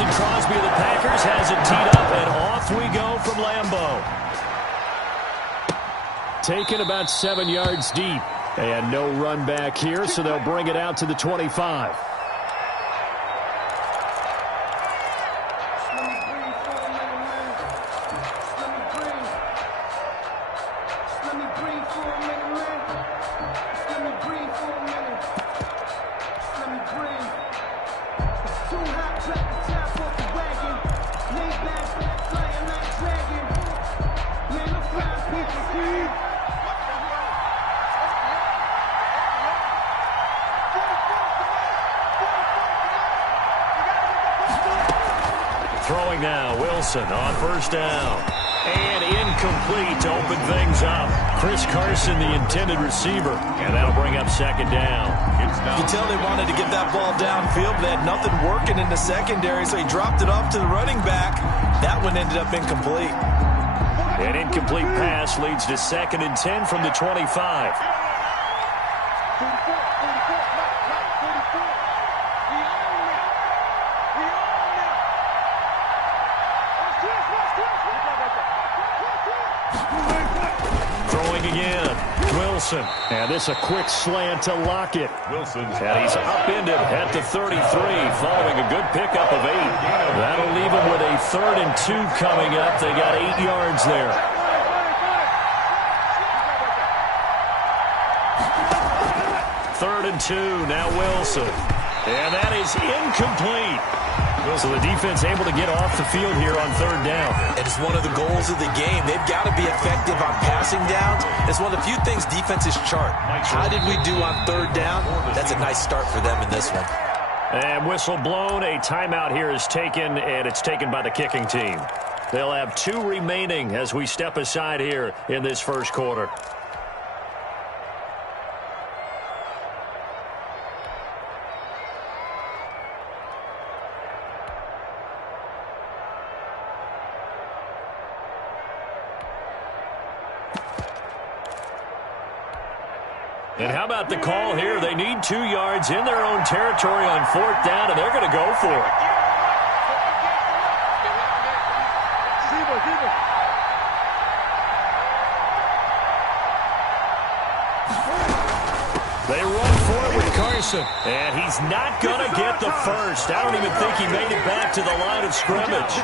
Mason Crosby of the Packers has it teed up, and off we go from Lambeau. Taken about 7 yards deep. And no run back here, so they'll bring it out to the 25. Throwing now, Wilson on first down. And incomplete to open things up. Chris Carson, the intended receiver. And that'll bring up second down. You can tell they wanted to get that ball downfield, but they had nothing working in the secondary, so he dropped it off to the running back. That one ended up incomplete. An incomplete pass leads to 2nd and 10 from the 25. Throwing again, Wilson. And this a quick slant to Lockett. And he's upended at the 33, following a good pickup of 8. That'll leave him with a 3rd and 2 coming up. They got 8 yards there. Third and 2, now Wilson. And that is incomplete. So the defense able to get off the field here on 3rd down. And it's one of the goals of the game. They've got to be effective on passing downs. It's one of the few things defenses chart. How did we do on 3rd down? That's a nice start for them in this one. And whistle blown. A timeout here is taken, and it's taken by the kicking team. They'll have 2 remaining as we step aside here in this first quarter. And how about the call here? They need 2 yards in their own territory on 4th down, and they're going to go for it. They run for it with Carson. And he's not going to get the first. I don't even think he made it back to the line of scrimmage.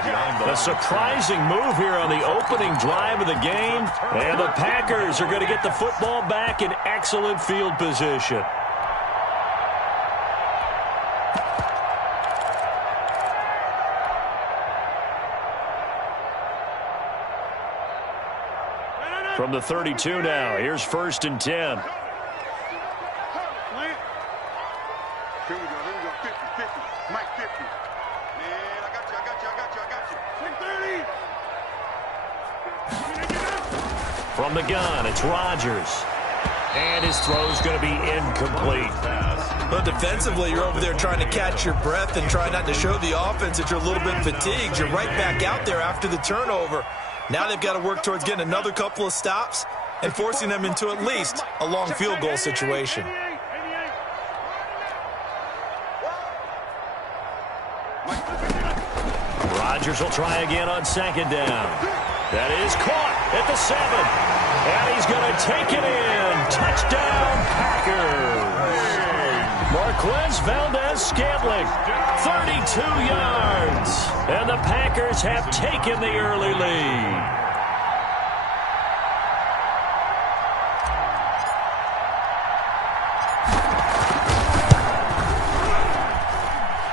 A surprising move here on the opening drive of the game. And the Packers are going to get the football back in excellent field position. From the 32 now, here's 1st and 10. Here we go, 50, 50, Mike 50. Man, I got you. 630. From the gun, it's Rodgers. And his throw's going to be incomplete. But defensively, you're over there trying to catch your breath and try not to show the offense that you're a little bit fatigued. You're right back out there after the turnover. Now they've got to work towards getting another couple of stops and forcing them into at least a long field goal situation. Rodgers will try again on 2nd down. That is caught at the 7. And he's going to take it in. Touchdown, Packers. Marquez Valdez-Scantling, 32 yards. And the Packers have taken the early lead.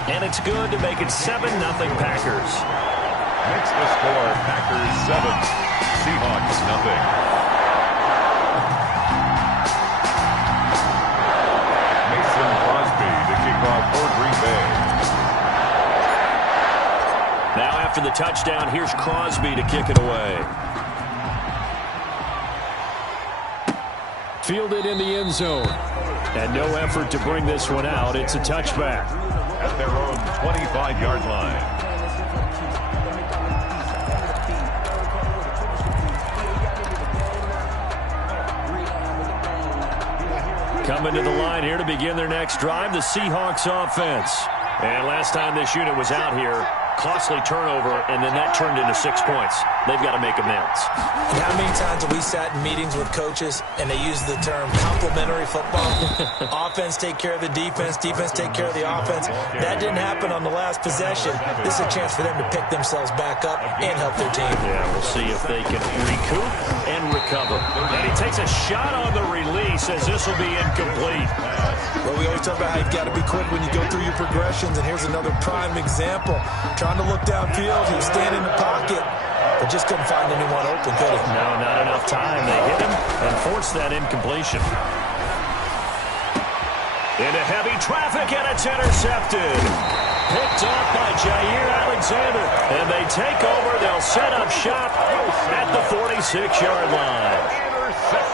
And it's good to make it 7-0 Packers. Makes the score Packers 7, Seahawks 0. Mason Crosby to kick off for Green Bay. Now after the touchdown, here's Crosby to kick it away. Fielded in the end zone. And no effort to bring this one out. It's a touchback. At their own 25-yard line. Coming to the line here to begin their next drive, the Seahawks offense. And last time this unit was out here, Costly turnover, and then that turned into 6 points. They've got to make amends. And how many times have we sat in meetings with coaches and they use the term complementary football? Offense take care of the defense, defense take care of the offense. That didn't happen on the last possession. This is a chance for them to pick themselves back up and help their team. Yeah, we'll see if they can recoup and recover. And he takes a shot on the release as this will be incomplete. Well, we always talk about how you've got to be quick when you go through your progressions, and here's another prime example. Trying to look downfield, he was standing in the pocket, but just couldn't find anyone open, could he? No, not enough time. They hit him and forced that incompletion. Into heavy traffic, and it's intercepted. Picked off by Jair Alexander, and they take over. They'll set up shop at the 46-yard line.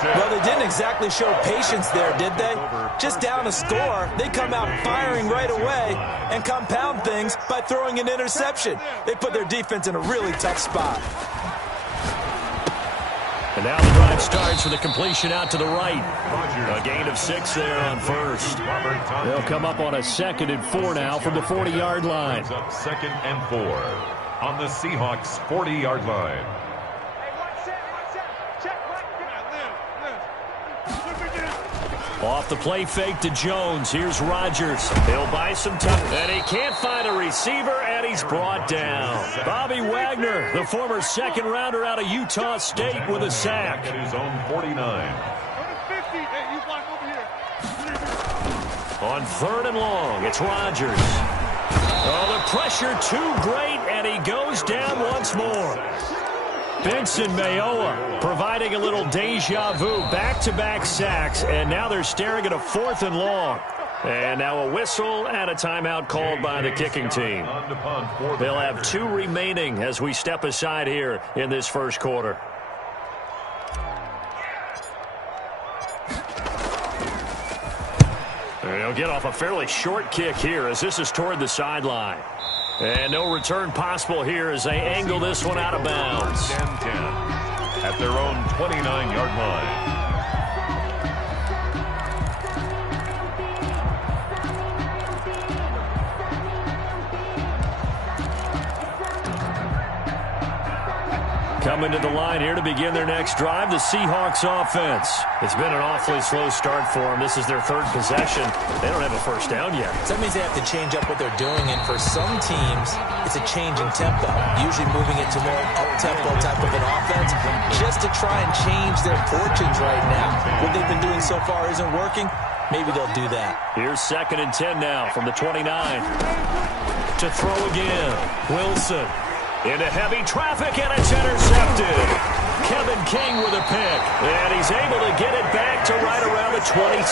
Well, they didn't exactly show patience there, did they? Just down a score, they come out firing right away and compound things by throwing an interception. They put their defense in a really tough spot. And now the drive starts with a completion out to the right. A gain of 6 there on first. They'll come up on a 2nd and 4 now from the 40-yard line. 2nd and 4 on the Seahawks 40-yard line. Off the play fake to Jones. Here's Rodgers. He'll buy some time. And he can't find a receiver, and he's brought down. Bobby Wagner, the former second-rounder out of Utah State, with a sack. At his own 49. On 3rd and long, it's Rodgers. Oh, the pressure too great, and he goes down once more. Benson Mayowa providing a little deja vu, back-to-back sacks, and now they're staring at a 4th and long. And now a whistle and a timeout called by the kicking team. They'll have 2 remaining as we step aside here in this first quarter. They'll get off a fairly short kick here as this is toward the sideline. And no return possible here as they angle this one out of bounds. 10-10 at their own 29-yard line. Coming to the line here to begin their next drive, the Seahawks offense. It's been an awfully slow start for them. This is their 3rd possession. They don't have a first down yet. So that means they have to change up what they're doing, and for some teams, it's a change in tempo, usually moving it to more up-tempo type of an offense, just to try and change their fortunes right now. What they've been doing so far isn't working. Maybe they'll do that. Here's 2nd and 10 now from the 29. To throw again, Wilson. Into heavy traffic, and it's intercepted. Kevin King with a pick, and he's able to get it back to right around the 27.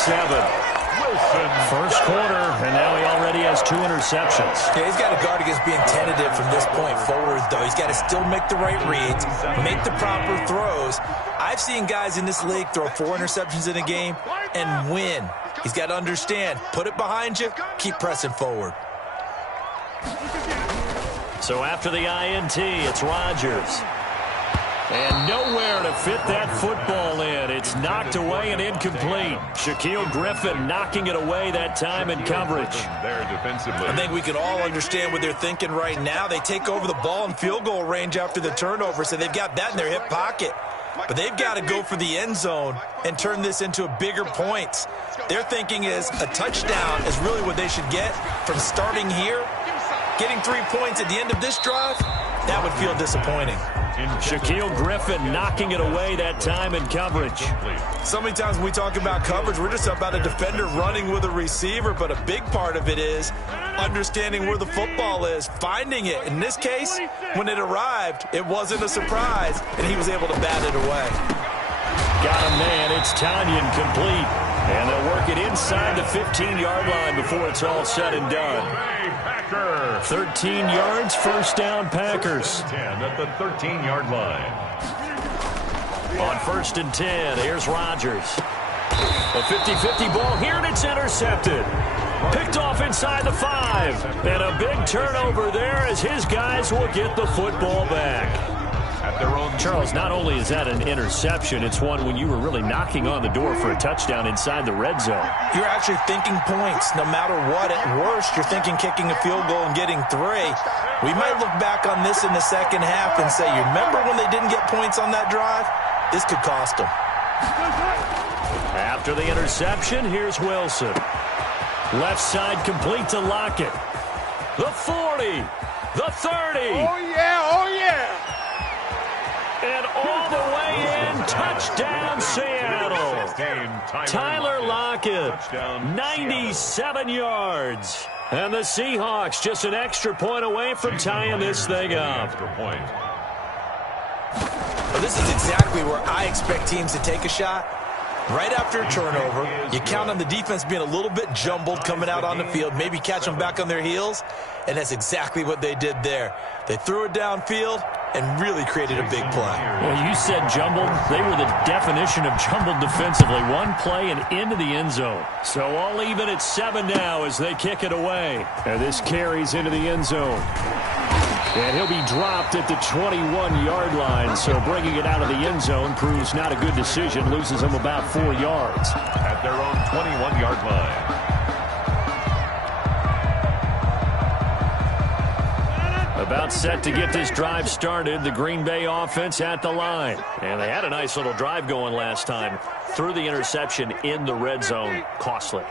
Wilson. First quarter, and now he already has 2 interceptions. Yeah, he's got to guard against being tentative from this point forward, though. He's got to still make the right reads, make the proper throws. I've seen guys in this league throw 4 interceptions in a game and win. He's got to understand, put it behind you, keep pressing forward. So after the INT, it's Rodgers. And nowhere to fit that football in. It's knocked away and incomplete. Shaquille Griffin knocking it away that time in coverage. There defensively. I think we can all understand what they're thinking right now. They take over the ball in field goal range after the turnover, so they've got that in their hip pocket. But they've got to go for the end zone and turn this into a bigger points. Their thinking is a touchdown is really what they should get from starting here. Getting 3 points at the end of this drive, that would feel disappointing. Shaquille Griffin knocking it away that time in coverage. So many times when we talk about coverage, we're just about a defender running with a receiver, but a big part of it is understanding where the football is, finding it. In this case, when it arrived, it wasn't a surprise, and he was able to bat it away. Got a man, it's Tanyan complete. And they'll work it inside the 15-yard line before it's all said and done. 13 yards, first down, Packers. 10 at the 13-yard line. On 1st and 10, here's Rodgers. A 50-50 ball here, and it's intercepted. Picked off inside the 5. And a big turnover there as his guys will get the football back. at their own. Charles, not only is that an interception, it's one when you were really knocking on the door for a touchdown inside the red zone. You're actually thinking points. No matter what, at worst, you're thinking kicking a field goal and getting 3. We might look back on this in the second half and say, you remember when they didn't get points on that drive? This could cost them. After the interception, here's Wilson. Left side complete to Lockett. The 40. The 30. Oh, yeah, oh, yeah. And all the way in, touchdown Seattle. Tyler Lockett, 97 yards. And the Seahawks just an extra point away from tying this thing up. Well, this is exactly where I expect teams to take a shot. Right after a turnover, you count on the defense being a little bit jumbled coming out on the field, maybe catch them back on their heels, and that's exactly what they did there. They threw it downfield and really created a big play. Well, you said jumbled. They were the definition of jumbled defensively. One play and into the end zone. So all even at 7 now as they kick it away. And this carries into the end zone. And he'll be dropped at the 21-yard line, so bringing it out of the end zone proves not a good decision, loses him about 4 yards. At their own 21-yard line. About set to get this drive started, the Green Bay offense at the line. And they had a nice little drive going last time. Threw the interception in the red zone. Costly.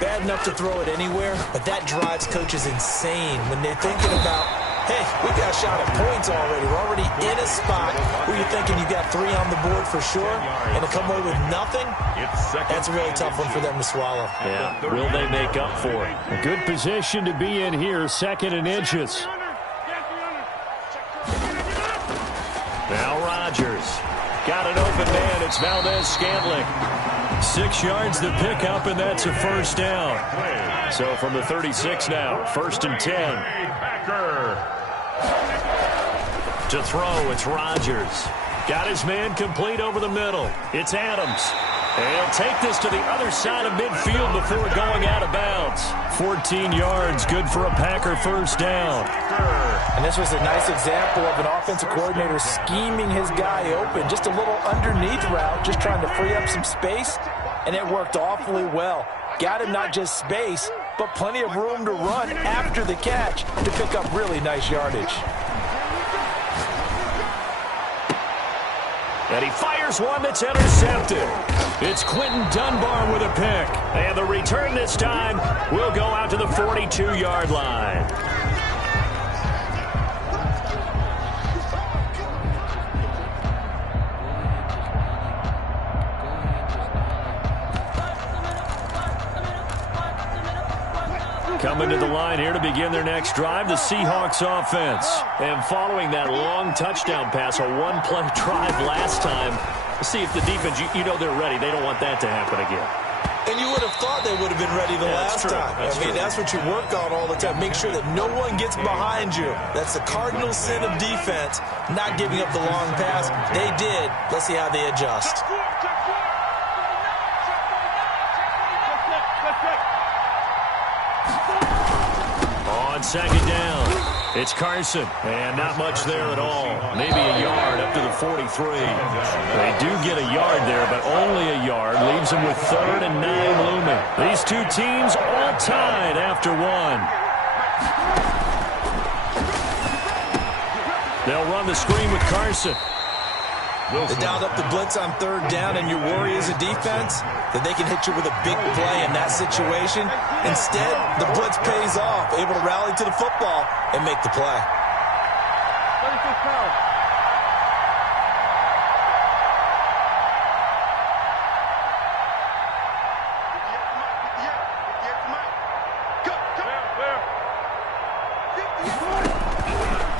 Bad enough to throw it anywhere, but that drives coaches insane when they're thinking about, hey, we got a shot at points already. We're already in a spot where you're thinking you got 3 on the board for sure, and to come away with nothing, that's a really tough one for them to swallow. Yeah, will they make up for it? A good position to be in here, 2nd and inches. Now Rodgers. Got an open man. It's Valdez-Scantling. 6 yards to pick up, and that's a first down. So from the 36 now, 1st and 10. To throw, it's Rodgers. Got his man complete over the middle. It's Adams. And he'll take this to the other side of midfield before going out of bounds. 14 yards, good for a Packer first down. And this was a nice example of an offensive coordinator scheming his guy open. Just a little underneath route, just trying to free up some space, and it worked awfully well. Got him not just space, but plenty of room to run after the catch to pick up really nice yardage. And he fires one that's intercepted. It's Quentin Dunbar with a pick. And the return this time will go out to the 42-yard line. Coming to the line here to begin their next drive, the Seahawks offense. And following that long touchdown pass, a one-play drive last time, see if the defense, you know they're ready. They don't want that to happen again. And you would have thought they would have been ready the last time. That's what you work on all the time. Make sure that no one gets behind you. That's the cardinal sin of defense, not giving up the long pass. They did. Let's see how they adjust. On 2nd down, it's Carson, and not much there at all. Maybe a yard up to the 43. They do get a yard there, but only a yard. Leaves them with 3rd and 9 looming. These two teams all tied after 1. They'll run the screen with Carson. They dialed up the blitz on 3rd down, and your worry as a defense that they can hit you with a big play in that situation. Instead, the blitz pays off, able to rally to the football and make the play.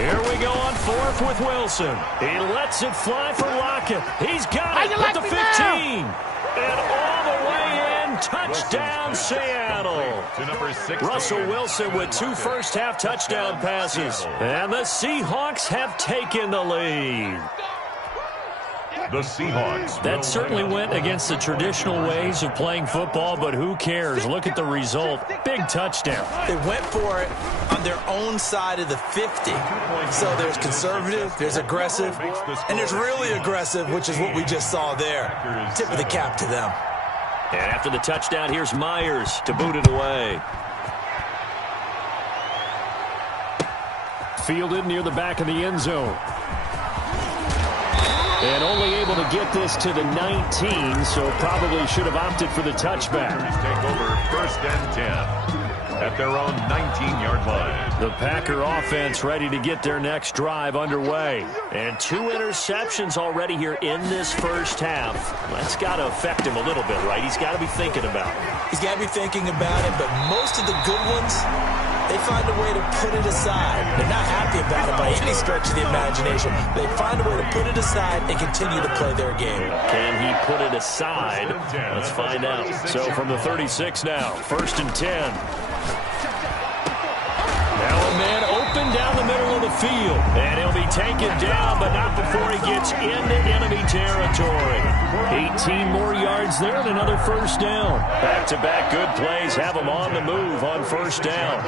Here we go on 4th with Wilson. He lets it fly for Lockett. He's got it at the 15. And all the way in, touchdown Seattle. Russell Wilson with 2 first-half touchdown passes. And the Seahawks have taken the lead. The Seahawks. That certainly went against the traditional ways of playing football, but who cares? Look at the result. Big touchdown. They went for it on their own side of the 50. So there's conservative, there's aggressive, and there's really aggressive, which is what we just saw there. Tip of the cap to them. And after the touchdown, here's Myers to boot it away. Fielded near the back of the end zone. And only able to get this to the 19, so probably should have opted for the touchback. Take over 1st and 10 at their own 19-yard line. The Packer offense ready to get their next drive underway. And 2 interceptions already here in this first half. That's got to affect him a little bit, right? He's got to be thinking about it. He's got to be thinking about it, but most of the good ones, they find a way to put it aside. They're not happy about it by any stretch of the imagination. They find a way to put it aside and continue to play their game. Can he put it aside? Let's find out. So from the 36 now, 1st and 10. Now a man open down the middle of the field. And he'll be taken down, but not before he gets into enemy territory. 18 more yards there and another first down. Back-to-back good plays have him on the move on first down.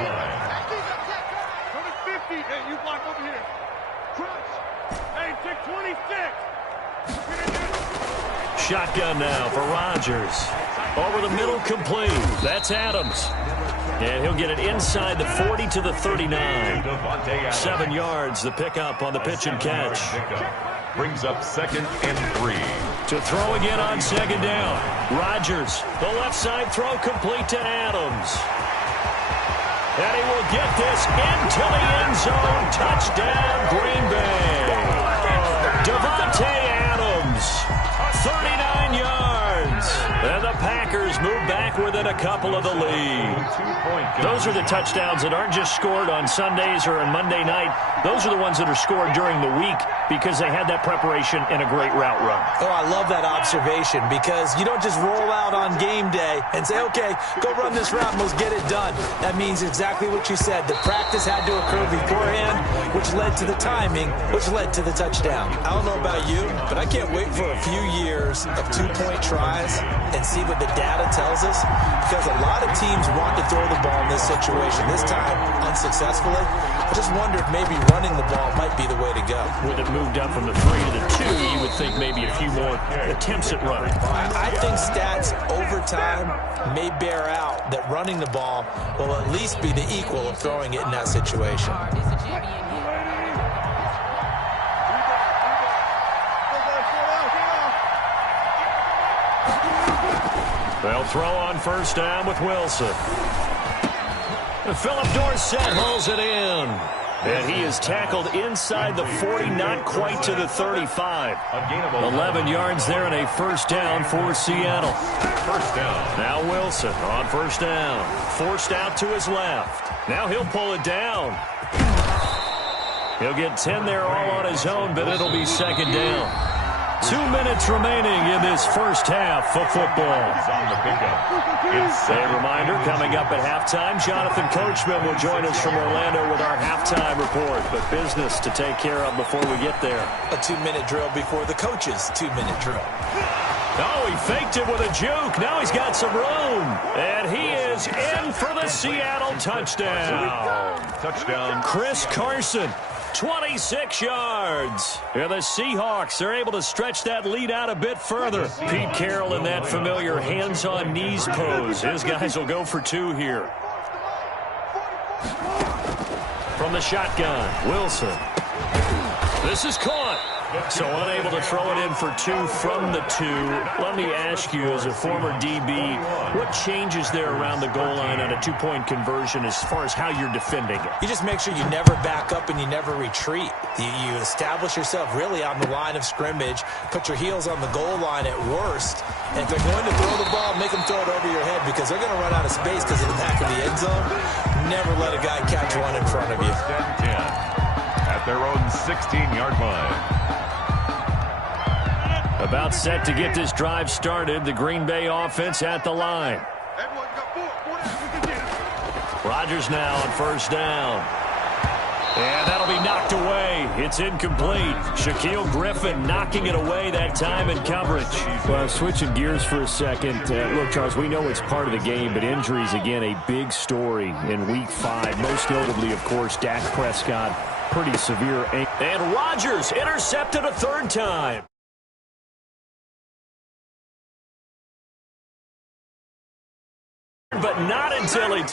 Hey, you block over here. Crunch. Hey, take 26. Shotgun now for Rodgers. Over the middle, complete. That's Adams. And he'll get it inside the 40 to the 39. 7 yards, the pickup on the pitch and catch. Brings up 2nd and 3. To throw again on 2nd down. Rodgers, the left side throw complete to Adams. And he will get this into the end zone. Touchdown, Green Bay. Devontae Adams, 39 yards. And the Packers move back within a couple of the lead. Those are the touchdowns that aren't just scored on Sundays or on Monday night. Those are the ones that are scored during the week because they had that preparation and a great route run. Oh, I love that observation because you don't just roll out on game day and say, okay, go run this route and let's get it done. That means exactly what you said. The practice had to occur beforehand, which led to the timing, which led to the touchdown. I don't know about you, but I can't wait for a few years of 2-point tries and see what the data tells us, because a lot of teams want to throw the ball in this situation. This time, unsuccessfully. I just wonder if maybe running the ball might be the way to go. With it moved up from the 3 to the 2, you would think maybe a few more attempts at running. I think stats over time may bear out that running the ball will at least be the equal of throwing it in that situation. They'll throw on first down with Wilson. Philip Dorsett hauls it in. And he is tackled inside the 40, not quite to the 35. 11 yards there and a first down for Seattle. First down. Now Wilson on first down. Forced out to his left. Now he'll pull it down. He'll get 10 there all on his own, but it'll be 2nd down. 2 minutes remaining in this first half of football. A reminder, coming up at halftime, Jonathan Coachman will join us from Orlando with our halftime report. But business to take care of before we get there. A 2-minute drill before the coach's 2-minute drill. Oh, he faked it with a juke. Now he's got some room. And he is in for the Seattle touchdown. Touchdown. Chris Carson. 26 yards. And the Seahawks are able to stretch that lead out a bit further. Pete Carroll in that familiar hands-on knees pose. His guys will go for 2 here. From the shotgun, Wilson. This is caught. So unable to throw it in for 2 from the 2. Let me ask you, as a former DB, what changes there around the goal line on a 2-point conversion as far as how you're defending it? You just make sure you never back up and you never retreat. You establish yourself really on the line of scrimmage, put your heels on the goal line at worst, and if they're going to throw the ball, make them throw it over your head because they're going to run out of space because of the back of the end zone. Never let a guy catch one in front of you. 10 at their own 16-yard line. About set to get this drive started. The Green Bay offense at the line. Rodgers now on first down. And that'll be knocked away. It's incomplete. Shaquille Griffin knocking it away that time in coverage. Well, switching gears for a second. Look, Charles, we know it's part of the game, but injuries, again, a big story in Week 5. Most notably, of course, Dak Prescott. Pretty severe. And Rodgers intercepted a third time. But not until he...